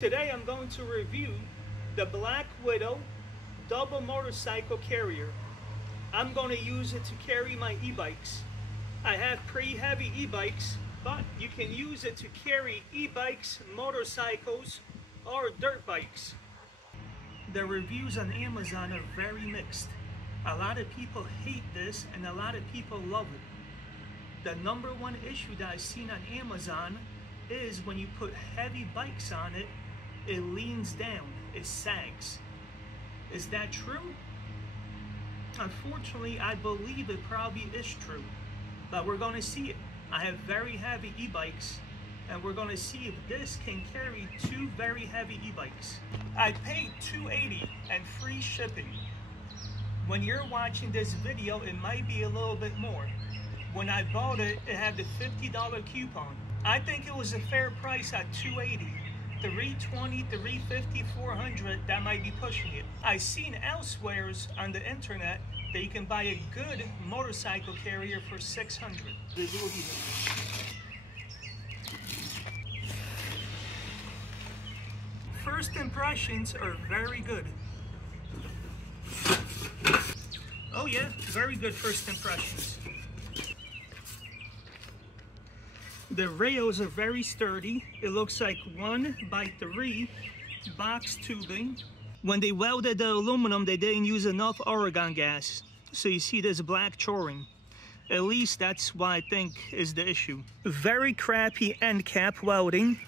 Today I'm going to review the Black Widow double motorcycle carrier. I'm going to use it to carry my e-bikes. I have pretty heavy e-bikes, but you can use it to carry e-bikes, motorcycles, or dirt bikes. The reviews on Amazon are very mixed. A lot of people hate this and a lot of people love it. The number one issue that I've seen on Amazon is when you put heavy bikes on it, it leans down, it sags. Is that true? Unfortunately, I believe it probably is true, but we're going to see it. I have very heavy e-bikes, and we're going to see if this can carry two very heavy e-bikes. I paid $280 and free shipping. When you're watching this video, it might be a little bit more. When I bought it, it had the $50 coupon. I think it was a fair price at $280. $320, $350, $400, that might be pushing it. I've seen elsewhere on the internet that you can buy a good motorcycle carrier for $600. First impressions are very good. Oh yeah, very good first impressions. The rails are very sturdy. It looks like 1x3 box tubing. When they welded the aluminum, they didn't use enough argon gas. So you see this black choring. At least that's what I think is the issue. Very crappy end cap welding.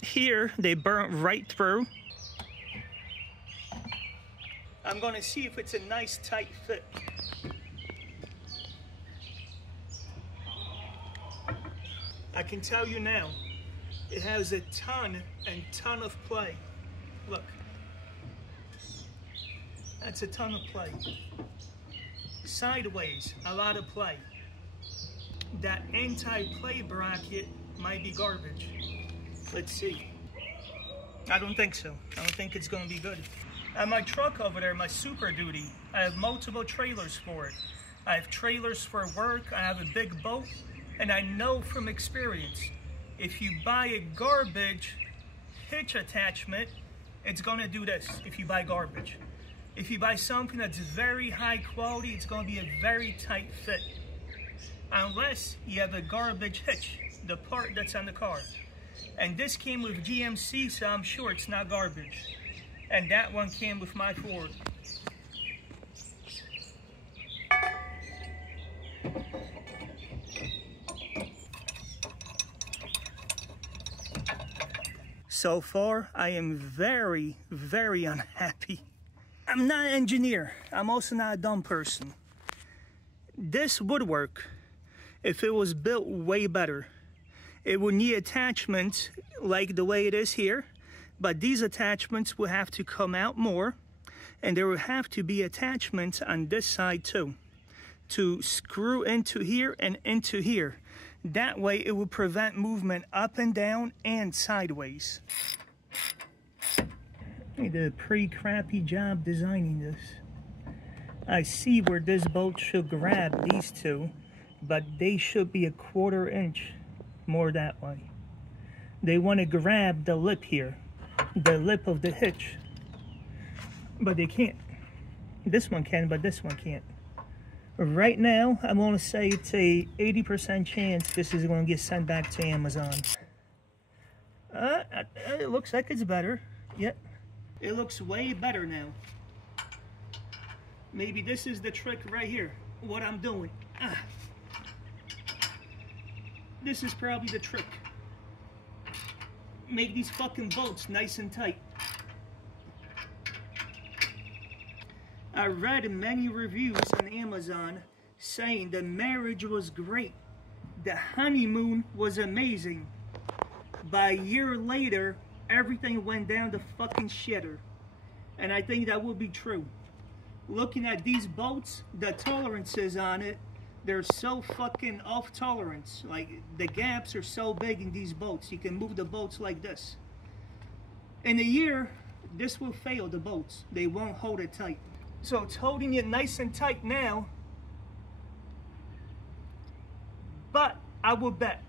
Here, they burnt right through. I'm gonna see if it's a nice tight fit. I can tell you now, it has a ton of play. Look, that's a ton of play. Sideways, a lot of play. That anti-play bracket might be garbage. Let's see. I don't think so. I don't think it's gonna be good. And my truck over there, my Super Duty, I have multiple trailers for it. I have trailers for work, I have a big boat, and I know from experience, if you buy a garbage hitch attachment, it's gonna do this if you buy garbage. If you buy something that's very high quality, it's gonna be a very tight fit. Unless you have a garbage hitch, the part that's on the car. And this came with GMC, so I'm sure it's not garbage. And that one came with my Ford. So far, I am very, very unhappy. I'm not an engineer. I'm also not a dumb person. This would work if it was built way better. It would need attachments like the way it is here, but these attachments will have to come out more, and there will have to be attachments on this side too, to screw into here and into here. That way it will prevent movement up and down and sideways. They did a pretty crappy job designing this. I see where this bolt should grab these two, but they should be a 1/4 inch more that way. They want to grab the lip here, the lip of the hitch, but they can't. This one can, but this one can't. Right now, I'm going to say it's a 80% chance this is going to get sent back to Amazon. It looks like it's better. Yep, it looks way better now. Maybe this is the trick right here, what I'm doing. This is probably the trick. Make these fucking bolts nice and tight. I read many reviews on Amazon saying the marriage was great. The honeymoon was amazing. By a year later, everything went down the fucking shitter. And I think that will be true. Looking at these bolts, the tolerances on it, they're so fucking off tolerance. Like, the gaps are so big in these bolts. You can move the bolts like this. In a year, this will fail the bolts. They won't hold it tight. So it's holding it nice and tight now. But I will bet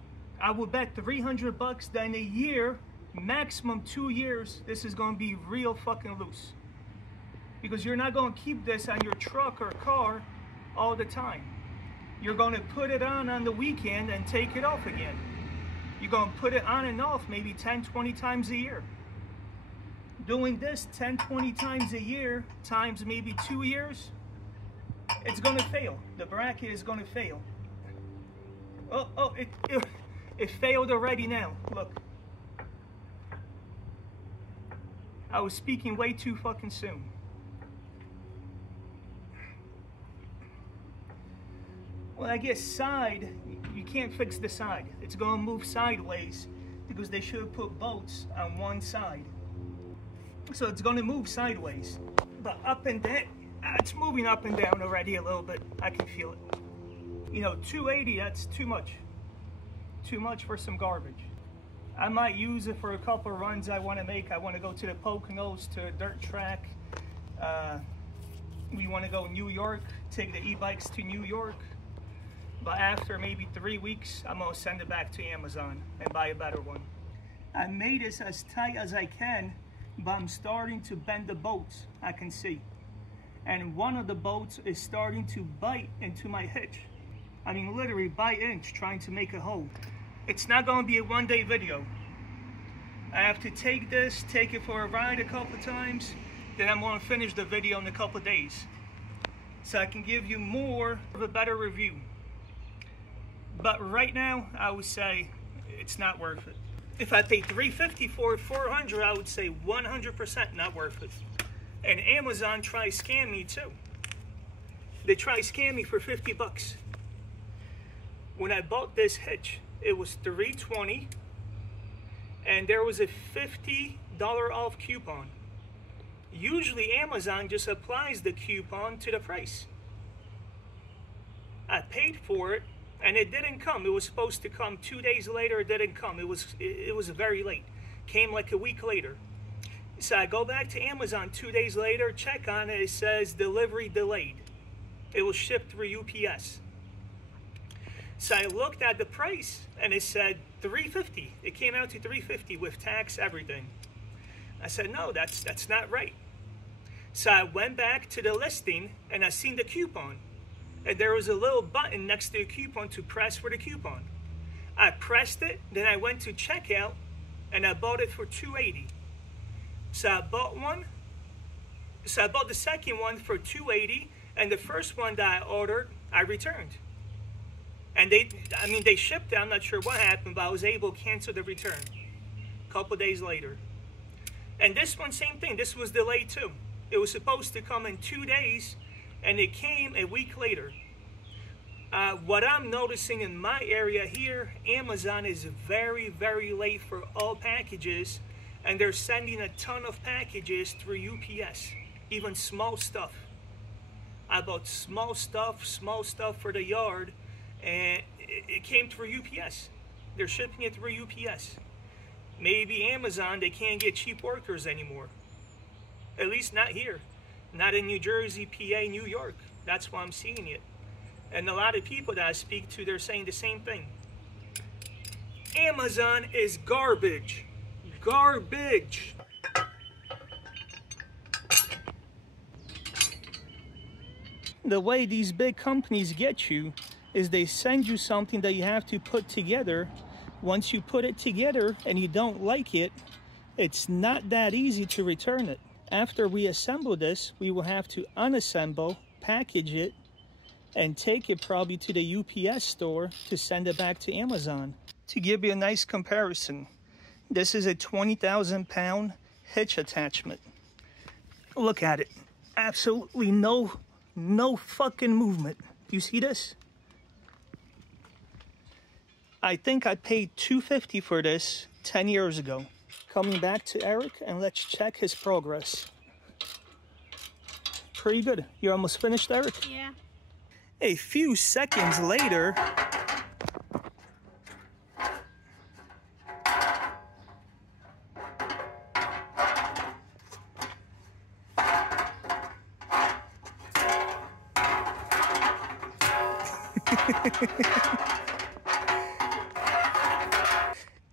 300 bucks that in a year, maximum 2 years, this is going to be real fucking loose. Because you're not going to keep this on your truck or car all the time. You're going to put it on the weekend and take it off again. You're going to put it on and off maybe 10, 20 times a year. Doing this 10, 20 times a year, times maybe 2 years, it's going to fail. The bracket is going to fail. Oh, it failed already now. Look. I was speaking way too fucking soon. Well, I guess side, you can't fix the side. It's going to move sideways because they should have put bolts on one side. So it's going to move sideways. But up and down, it's moving up and down already a little bit. I can feel it. You know, 280, that's too much. Too much for some garbage. I might use it for a couple of runs I want to make. I want to go to the Poconos, to a dirt track. We want to go New York, take the e-bikes to New York. But after maybe 3 weeks, I'm going to send it back to Amazon and buy a better one. I made this as tight as I can, but I'm starting to bend the bolts, I can see. And one of the bolts is starting to bite into my hitch. I mean, literally by inch, trying to make a hole. It's not going to be a one-day video. I have to take this, take it for a ride a couple of times, then I'm going to finish the video in a couple of days. So I can give you more of a better review. But right now, I would say it's not worth it. If I paid $350 for it, $400, I would say 100% not worth it. And Amazon tried to scam me too. They tried to scam me for 50 bucks. When I bought this hitch, it was $320, and there was a $50 off coupon. Usually Amazon just applies the coupon to the price. I paid for it, and it didn't come. It was supposed to come 2 days later. It didn't come. It was very late. Came like a week later. So I go back to Amazon 2 days later, check on it. It says delivery delayed. It was shipped through UPS. So I looked at the price, and it said $350. It came out to $350 with tax, everything. I said, no, that's not right. So I went back to the listing, and I seen the coupon. And there was a little button next to the coupon to press for the coupon. I pressed it, then I went to checkout, and I bought it for $280. So I bought one. So I bought the second one for $280, and the first one that I ordered, I returned. And they shipped it. I'm not sure what happened, but I was able to cancel the return a couple days later. And this one, same thing. This was delayed too. It was supposed to come in 2 days, and it came a week later. What I'm noticing in my area here, Amazon is very, very late for all packages, and they're sending a ton of packages through UPS, even small stuff. I bought small stuff for the yard, and it came through UPS. They're shipping it through UPS. Maybe Amazon, they can't get cheap workers anymore. At least not here. Not in New Jersey, PA, New York. That's why I'm seeing it. And a lot of people that I speak to, they're saying the same thing. Amazon is garbage. Garbage. The way these big companies get you is they send you something that you have to put together. Once you put it together and you don't like it, it's not that easy to return it. After we assemble this, we will have to unassemble, package it, and take it probably to the UPS store to send it back to Amazon. To give you a nice comparison, this is a 20,000 pound hitch attachment. Look at it. Absolutely no fucking movement. Do you see this? I think I paid $250 for this 10 years ago. Coming back to Eric, and let's check his progress. Pretty good. You're almost finished, Eric? Yeah. A few seconds later,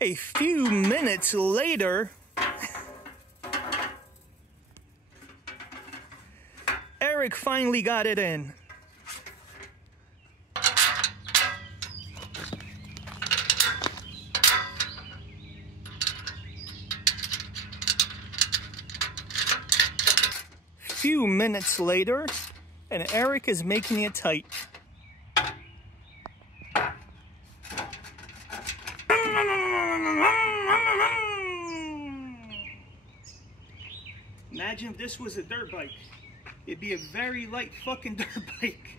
A few minutes later, Eric finally got it in. Few minutes later, and Eric is making it tight. Imagine if this was a dirt bike. It'd be a very light fucking dirt bike.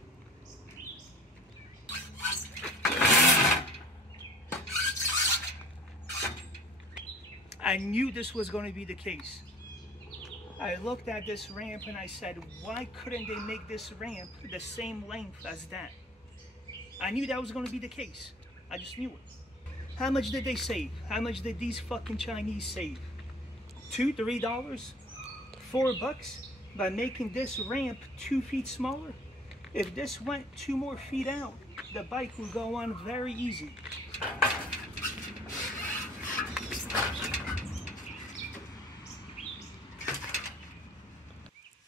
I knew this was going to be the case. I looked at this ramp and I said, why couldn't they make this ramp the same length as that? I knew that was going to be the case. I just knew it. How much did they save? How much did these fucking Chinese save? $2, $3? $4 by making this ramp 2 feet smaller? If this went 2 more feet out, the bike would go on very easy.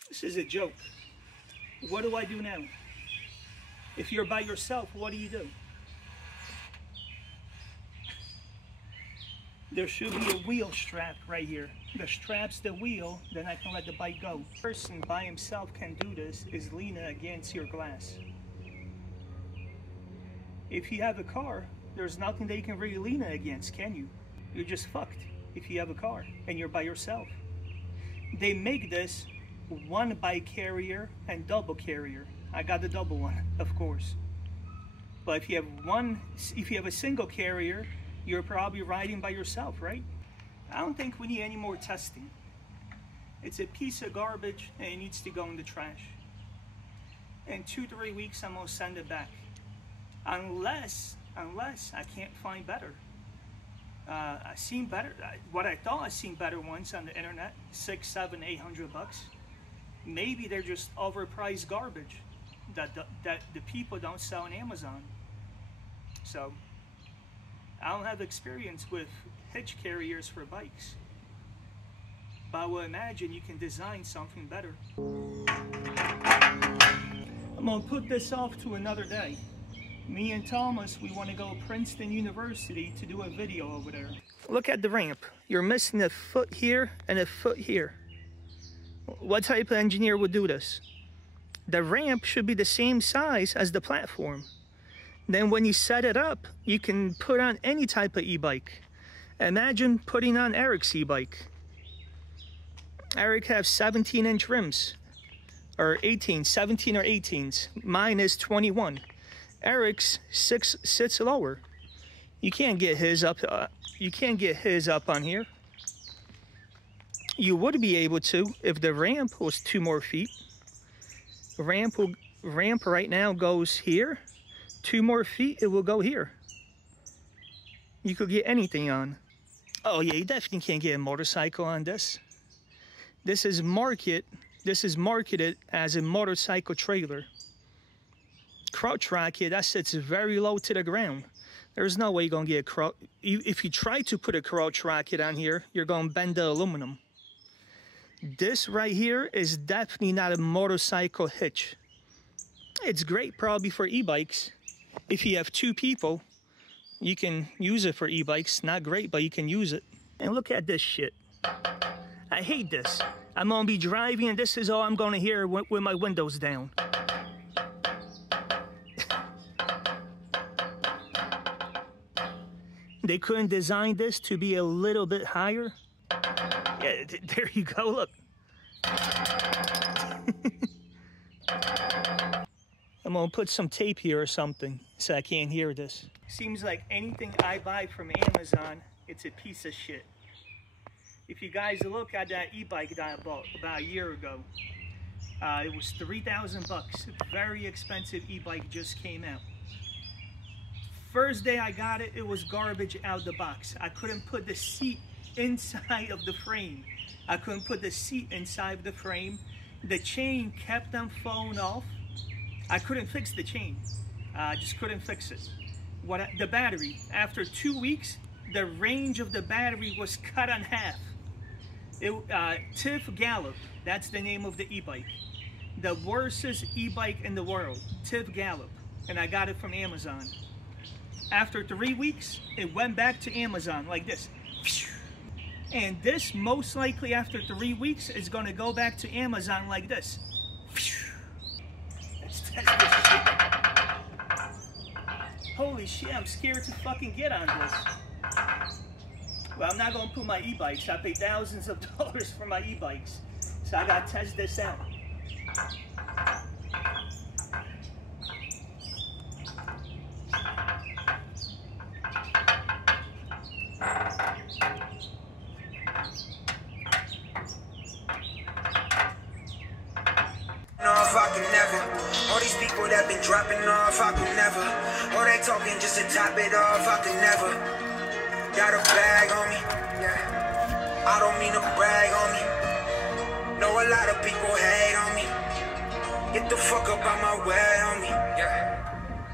This is a joke. What do I do now? If you're by yourself, what do you do? There should be a wheel strap right here. The strap's the wheel, then I can let the bike go. The person by himself can do this is lean against your glass. If you have a car, there's nothing that you can really lean against, can you? You're just fucked if you have a car and you're by yourself. They make this one bike carrier and double carrier. I got the double one, of course. But if you have a single carrier, you're probably riding by yourself, right? I don't think we need any more testing. It's a piece of garbage and it needs to go in the trash. In 2-3 weeks, I'm gonna send it back. Unless I can't find better. I've seen better, what I thought I seen better ones on the internet, $600, $700, $800. Maybe they're just overpriced garbage that the people don't sell on Amazon. So, I don't have experience with hitch carriers for bikes, but I would imagine you can design something better. I'm gonna put this off to another day. Me and Thomas, we want to go to Princeton University to do a video over there. Look at the ramp. You're missing a foot here and a foot here. What type of engineer would do this? The ramp should be the same size as the platform. Then when you set it up, you can put on any type of e-bike. Imagine putting on Eric's e-bike. Eric has 17-inch rims, or 17 or 18s. Mine is 21. Eric's sits lower. You can't get his up. You can't get his up on here. You would be able to if the ramp was 2 more feet. Ramp right now goes here. 2 more feet, it will go here. You could get anything on. Oh yeah, you definitely can't get a motorcycle on this. This is marketed as a motorcycle trailer. Crouch racket, that sits very low to the ground. There's no way you're gonna get a crouch. If you try to put a crouch racket on here, you're gonna bend the aluminum. This right here is definitely not a motorcycle hitch. It's great probably for e-bikes. If you have 2 people, you can use it for e-bikes. Not great, but you can use it. And look at this shit. I hate this. I'm gonna be driving and this is all I'm gonna hear with my windows down. They couldn't design this to be a little bit higher. Yeah, there you go, look. I'm gonna put some tape here or something so I can't hear this. Seems like anything I buy from Amazon, it's a piece of shit. If you guys look at that e-bike that I bought about a year ago, it was $3,000. Very expensive e-bike just came out. First day I got it, it was garbage out the box. I couldn't put the seat inside of the frame. I couldn't put the seat inside of the frame. The chain kept on falling off. I couldn't fix the chain. Just couldn't fix it. The battery, after 2 weeks, the range of the battery was cut in half. TIV Gallop, that's the name of the e-bike. The worstest e-bike in the world, TIV Gallop, and I got it from Amazon. After 3 weeks, it went back to Amazon like this. And this, most likely after 3 weeks, is gonna go back to Amazon like this. Let's test this shit. Holy shit, I'm scared to fucking get on this. Well, I'm not gonna put my e-bikes. I pay thousands of dollars for my e-bikes. So I gotta test this out. I can never. All these people that been dropping off, I could never. All they talking just to top it off, I could never. Got a bag on me, yeah. I don't mean to brag on me. Know a lot of people hate on me. Get the fuck up out my way on me, yeah.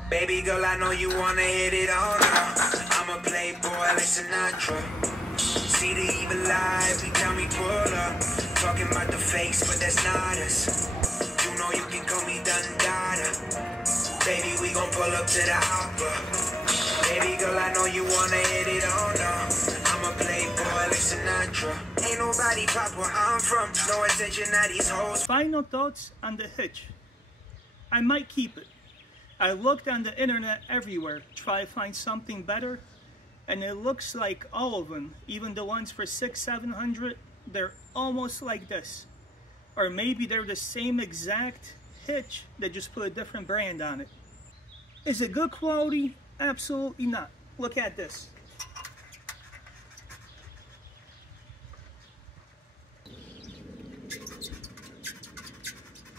Baby girl, I know you wanna hit it all now. I'm a playboy like Sinatra. See the evil eye every time we pull up. Talking about the face, but that's not us. You know you can call me Dundada. Baby, we gon' pull up to the opera. Baby girl, I know you wanna hit it all now. I'm a playboy like Sinatra. Ain't nobody pop where I'm from. No attention to these hoes. Final thoughts on the hitch. I might keep it. I looked on the internet everywhere, try to find something better, and it looks like all of them, even the ones for $600-700, they're almost like this. Or maybe they're the same exact hitch, they just put a different brand on it. Is it good quality? Absolutely not. Look at this.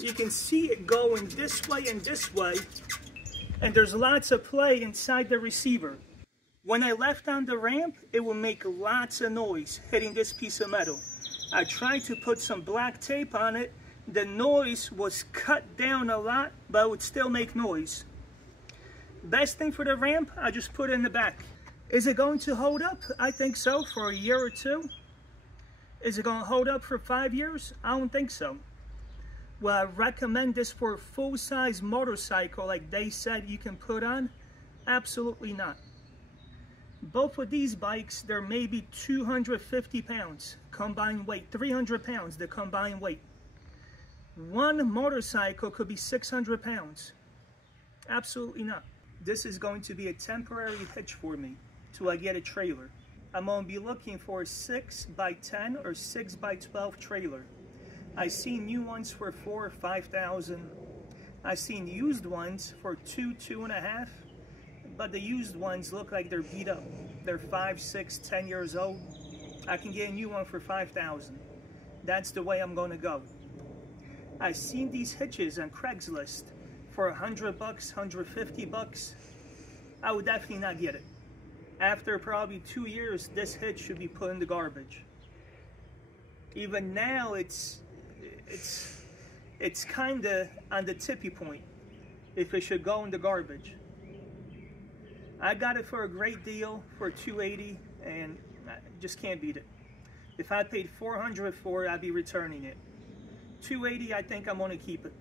You can see it going this way and this way, and there's lots of play inside the receiver. When I left on the ramp, it will make lots of noise hitting this piece of metal. I tried to put some black tape on it. The noise was cut down a lot, but it would still make noise. Best thing for the ramp, I just put it in the back. Is it going to hold up? I think so, for a year or two. Is it going to hold up for 5 years? I don't think so. Will I recommend this for a full-size motorcycle like they said you can put on? Absolutely not. Both of these bikes, they're maybe 250 pounds combined weight, 300 pounds the combined weight. One motorcycle could be 600 pounds. Absolutely not. This is going to be a temporary hitch for me till I get a trailer. I'm going to be looking for a 6x10 or 6x12 trailer. I've seen new ones for $4,000 or $5,000. I've seen used ones for $2,000–2,500. But the used ones look like they're beat up. They're 5, 6, 10 years old. I can get a new one for $5,000. That's the way I'm going to go. I've seen these hitches on Craigslist for $100, $150. I would definitely not get it. After probably 2 years, this hitch should be put in the garbage. Even now, it's kind of on the tippy point if it should go in the garbage. I got it for a great deal for $280, and I just can't beat it. If I paid $400 for it, I'd be returning it. $280, I think I'm gonna keep it.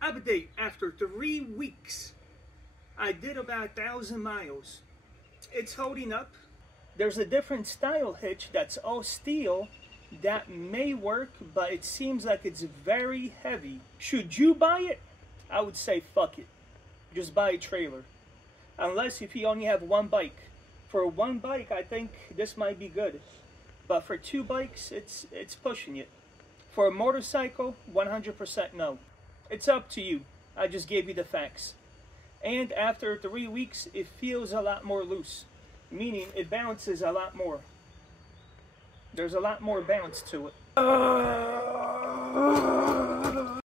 Update, after 3 weeks, I did about 1,000 miles. It's holding up. There's a different style hitch that's all steel that may work, but it seems like it's very heavy. Should you buy it? I would say fuck it. Just buy a trailer. Unless if you only have one bike. For one bike, I think this might be good. But for 2 bikes, it's pushing it. For a motorcycle, 100% no. It's up to you. I just gave you the facts. And after 3 weeks, it feels a lot more loose. Meaning, it bounces a lot more. There's a lot more bounce to it.